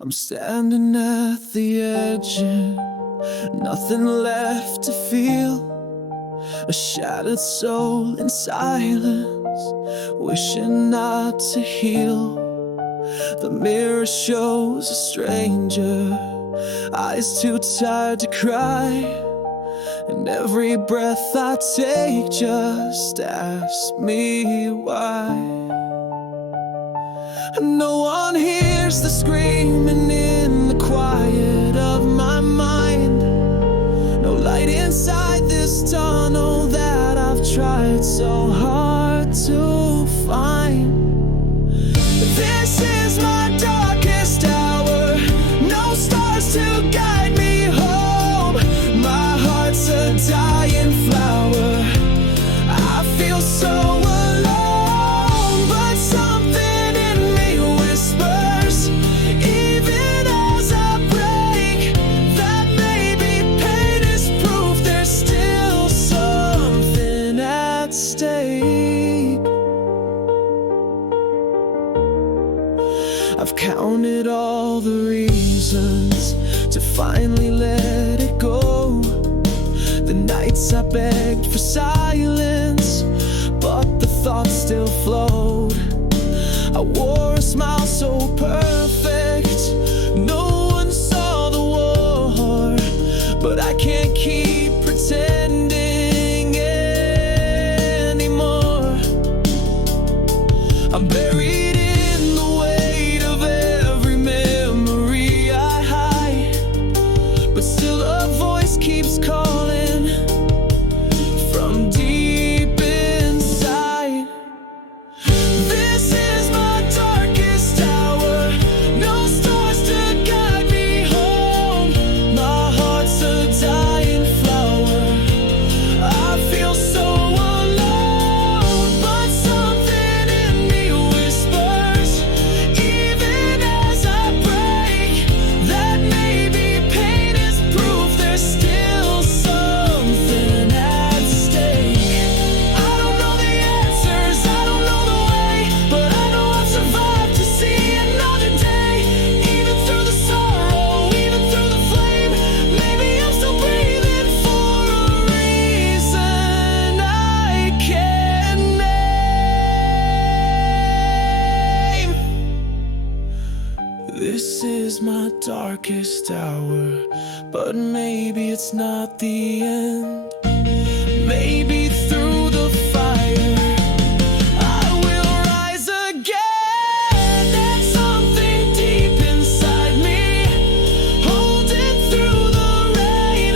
I'm standing at the edge and nothing left to feel. A shattered soul in silence, wishing not to heal. The mirror shows a stranger, eyes too tired to cry. And every breath I take just asks me why. And no one hears the screaming in the quiet of my mind. No light inside this tunnel that I've tried so hard to find. This is my darkest hour, no stars to guide me home. My heart's a dying flower, I feel so alone. But something in me whispers, even as I break, that maybe pain is proof there's still something at stake. I've counted all the reasons to finally let it go. The nights I begged for silence, but the thoughts still flowed. I wore a smile so perfect, no one saw the war. But I can't keep pretending anymore. I'm buried in the weight of every memory I hide, but still a voice keeps calling from deep inside. This is my darkest hour, no stars to guide me home. My heart's a dying flower, I feel so alone. But something in me whispers, even as I break, that maybe pain is proof there's still something at stake. I don't know the answers, I don't know the way, but I know I've survived to see another day. Even through the sorrow, even through the flame, maybe I'm still breathing for a reason I can't name. This is my darkest hour, but maybe it's not the end. Maybe through the fire I will rise again. There's something deep inside me, holding through the rain,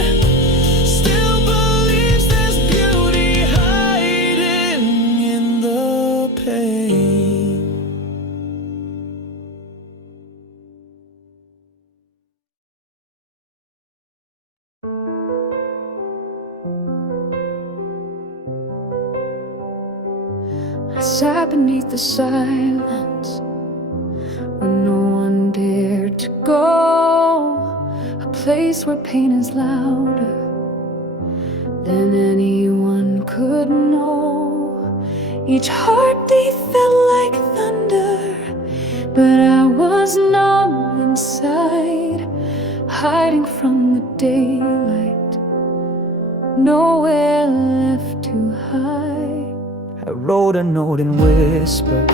still believes there's beauty hiding in the pain. I sat beneath the silence where no one dared to go, a place where pain is louder than anyone could know. Each heartbeat felt like thunder, but I was numb inside, hiding from the daylight, nowhere left to hide. I wrote a note in whispers,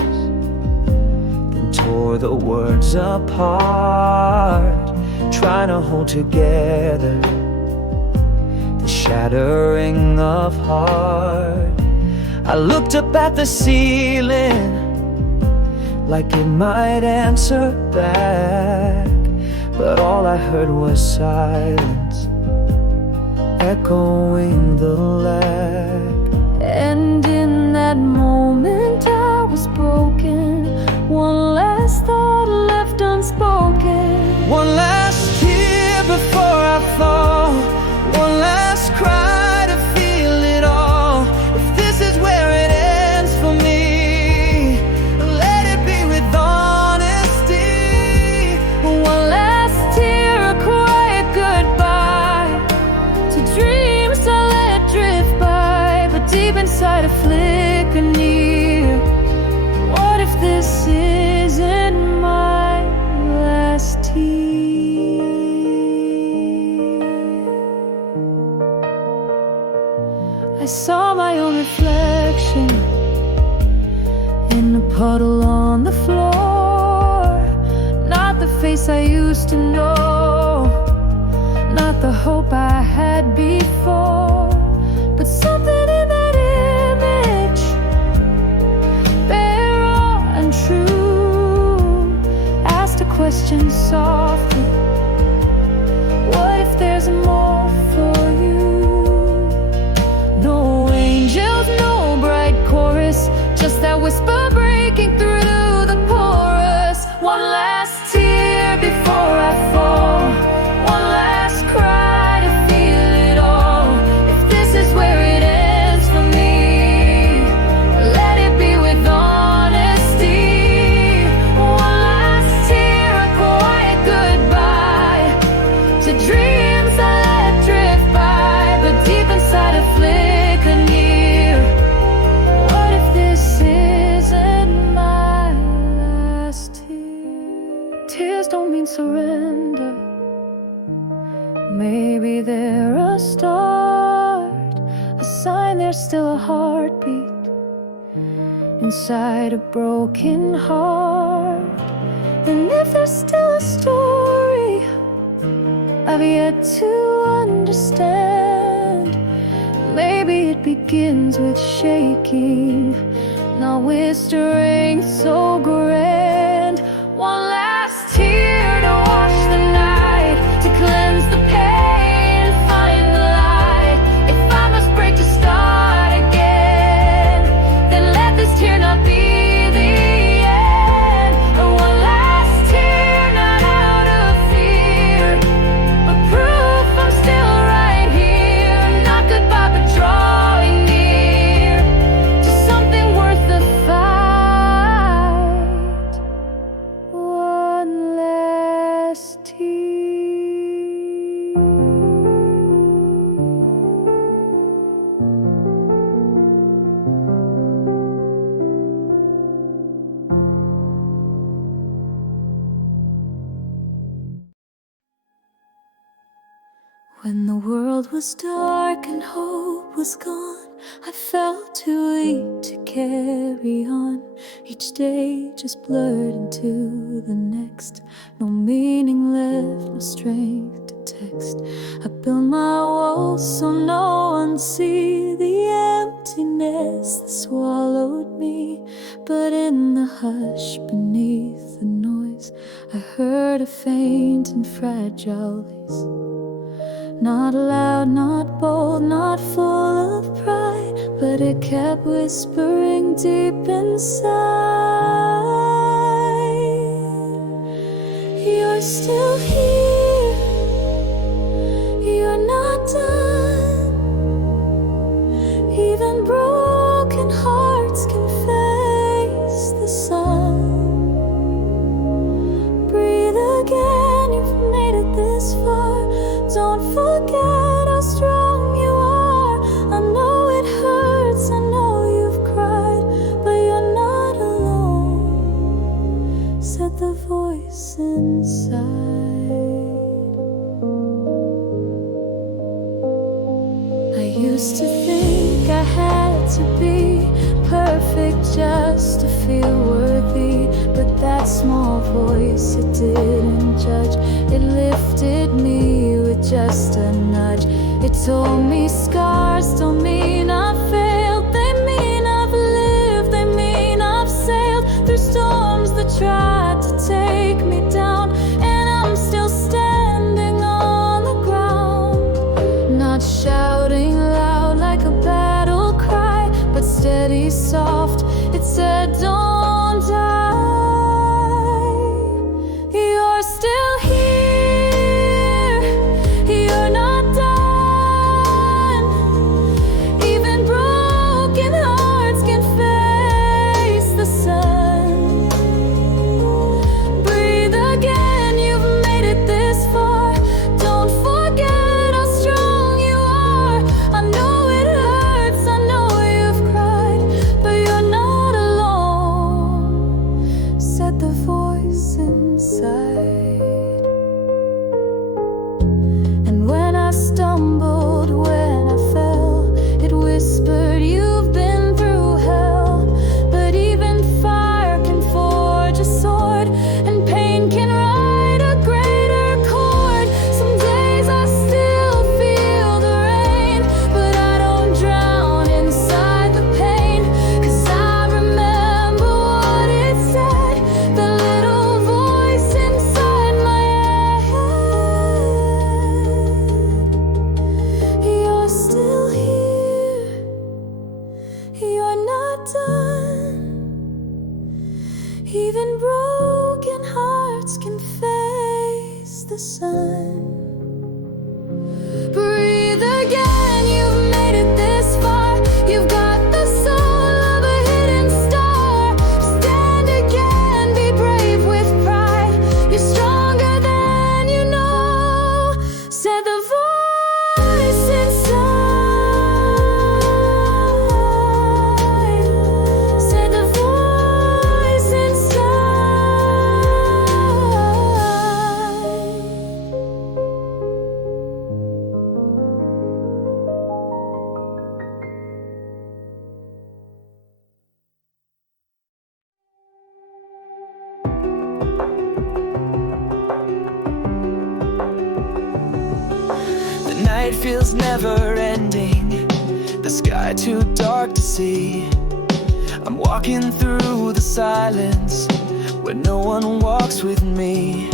then tore the words apart, trying to hold together the shattering of heart. I looked up at the ceiling like it might answer back, but all I heard was silence echoing the lack. And in that moment I was broken, one last thought left unspoken. One last tear before I fall, one last cry to feel it all. If this is where it ends for me, let it be with honesty. One last tear, a quiet goodbye to dreams I let drift by, but deep inside a flicker near. What if this isn't my last tear? voice I used to know, not the hope I had before, but something in that image, bare, raw, and true, asked a question softly: what if there's more for you? No angels, no bright chorus, just that whisper breaking through the chorus. One last tear before I fall, one last cry to feel it all. If this is where it ends for me, let it be with honesty. One last tear, a quiet goodbye to dreams I let drift by, but deep inside a flicker near. What if this isn't my last tear? Tears don't mean surrender. Maybe they're a start, a sign there's still a heartbeat inside a broken heart. And if there's still a story I've yet to understand, maybe it begins with shaking, not with strength so grand. One last tear to wash the night, to cleanse the pain and find the light. If I must break to start again, then let this tear not be the end. Or one last tear, not out of fear, but proof I'm still right here. Not goodbye, but drawing near to something worth the fight. One last tear. When the world was dark and hope was gone, I felt too weak to carry on. Each day just blurred into the next. No meaning left, no strength to text. I built my walls so no one see the emptiness that swallowed me. But in the hush beneath the noise, I heard a faint and fragile voice. Not loud, not bold, not full of pride, but it kept whispering deep inside. You're still here, you're not done. Even broken hearts can face the sun. Breathe again, you've made it this far. Don't forget how strong you are. I know it hurts, I know you've cried, but you're not alone, said the voice inside. I used to think I had to be perfect just to feel worthy, but that small voice, it didn't judge. It lifted me with just a nudge. It told me scars don't mean I failed. They mean I've lived, they mean I've sailed through storms that tried to take me down. And I'm still standing on the ground, not shouting loud like a battle cry, but steady, soft. It said, don't die. You're still here, you're not done. Even broken hearts can face the sun. Breathe sun. Breathe again, you've made it this far. You've got the soul of a hidden star. Stand again, be brave with pride. You're stronger than you know, said the voice inside. Said the voice inside. The night feels never ending, the sky too dark to see. I'm walking through the silence where no one walks with me.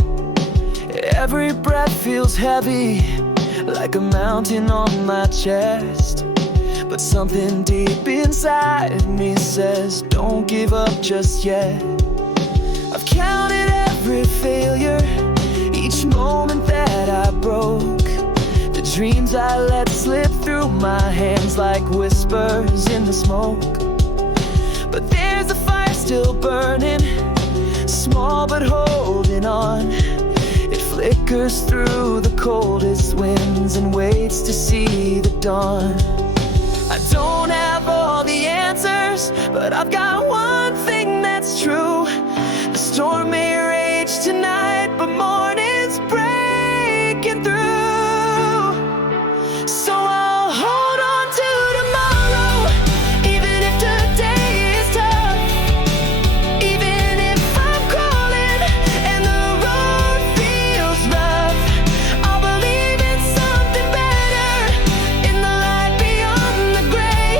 Every breath feels heavy, like a mountain on my chest. But something deep inside me says, don't give up just yet. I've counted every failure, each moment that I broke, the dreams I let slip through my hands like whispers in the smoke. But there's a fire still burning, small but holding on. It flickers through the coldest winds and waits to see the dawn. I don't have all the answers, but I've got one thing that's true. The storm may rage tonight, but morning's breaking through. So I'll hold on to tomorrow, even if today is tough. Even if I'm crawling and the road feels rough, I'll believe in something better, in the light beyond the gray.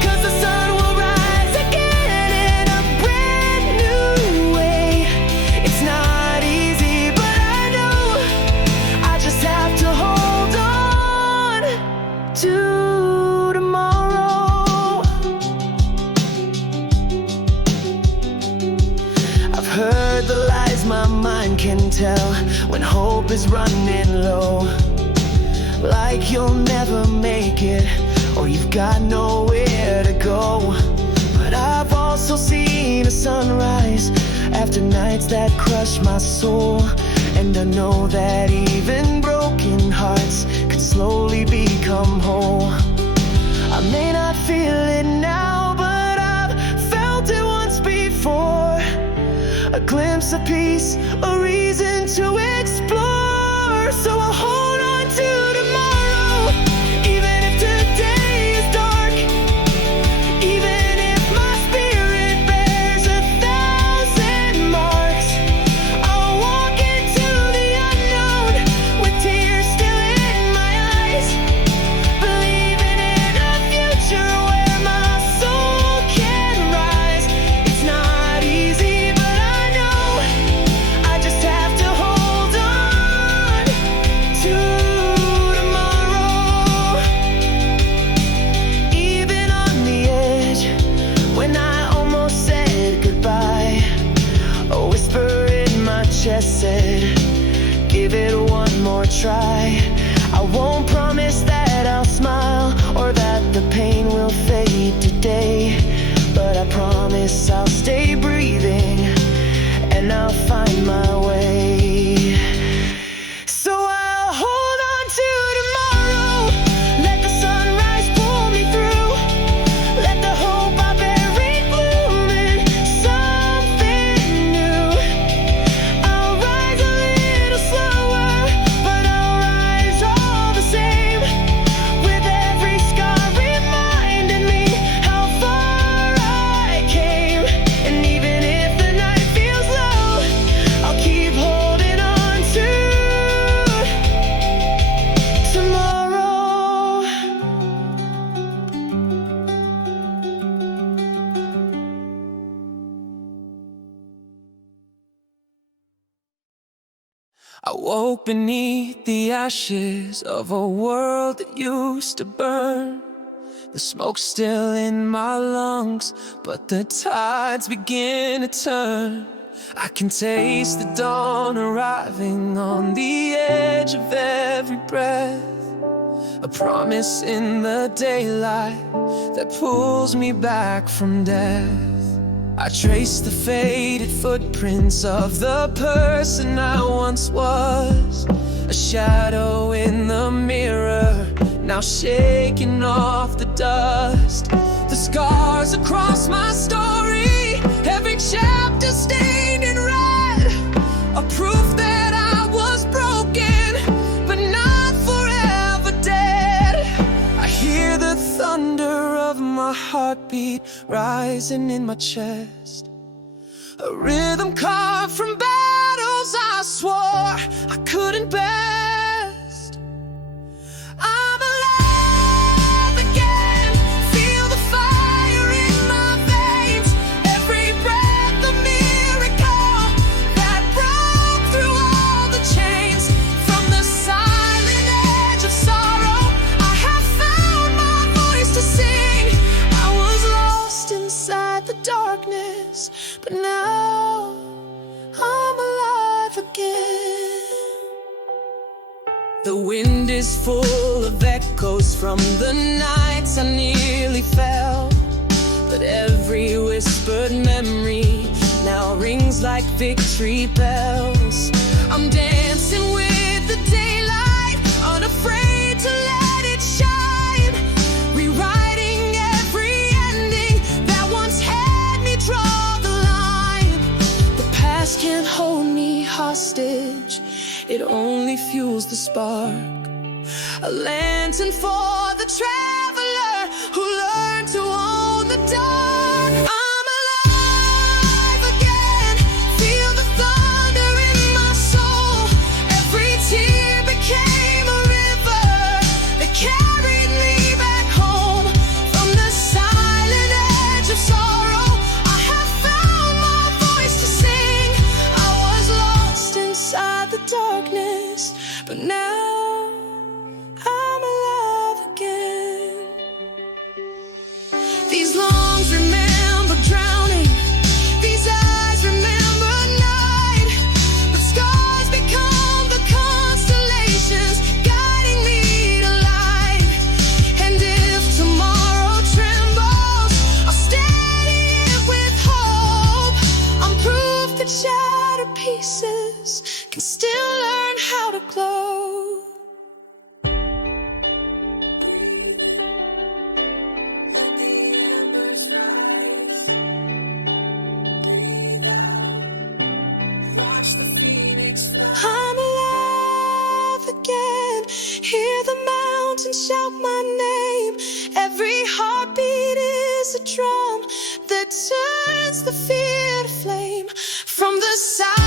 'Cause the sun will rise again in a brand new way. It's not easy, but I know I just have to hold on to tomorrow. I've heard the lies my mind can tell when hope is running low, like you'll never make it or you've got nowhere to go. But I've also seen a sunrise after nights that crush my soul, and I know that even broken hearts could slowly become whole. I may not feel it now, but I've felt it once before. A glimpse of peace, a reason to explore. So I'll hold on to tomorrow, even if today is dark. Even if my spirit bears 1,000 marks, I'll walk into the unknown with tears still in my eyes, believing in a future where my soul can rise. It's not easy, but I know I just have to hold on to tomorrow. Even on the edge, when I almost said goodbye, a whisper in my chest said, give it one more try. I won't promise that I'll smile or that the pain will fade today, but I promise I'll stay breathing and I'll find my way. So I'll hold on to tomorrow, let the sunrise pull me through, let the hope I buried bloom in something new. I'll rise a little slower, but I'll rise all the same, with every scar reminding me how far I came. And even if the night feels low, I'll keep holding on to tomorrow. I woke beneath the ashes of a world that used to burn. The smoke's still in my lungs, but the tides begin to turn. I can taste the dawn arriving on the edge of every breath. A promise in the daylight that pulls me back from death. I trace the faded footprints of the person I once was. A shadow in the mirror, now shaking off the dust. The scars across my story, every chapter stained in red. A proof that I was broken, but not forever dead. I hear the thunder of my heartbeat rising in my chest. A rhythm carved from battles I swore I couldn't best. I'm alive again, feel the fire in my veins. Every breath a miracle that broke through all the chains. From the silent edge of sorrow, I have found my voice to sing. I was lost inside the darkness, but now I'm alive again. The wind is full of echoes from the nights I nearly fell, but every whispered memory now rings like victory bells. I'm dancing with the daylight, unafraid to let it shine, rewriting every ending that once had me draw the line. The past can't hold me hostage, it only fuels the spark. A lantern for the traveler who learned to own the dark. I'm alive again, feel the thunder in my soul. Every tear became a river that carried me back home. From the silent edge of sorrow, I have found my voice to sing. I was lost inside the darkness, but now I'm alive again. These lungs remember drowning, these eyes remember night, but scars become the constellations guiding me to light. And if tomorrow trembles, I'll steady it with hope. I'm proof that shattered pieces can still learn how to glow. I'm alive again, hear the mountains shout my name. Every heartbeat is a drum that turns the fear to flame. From the side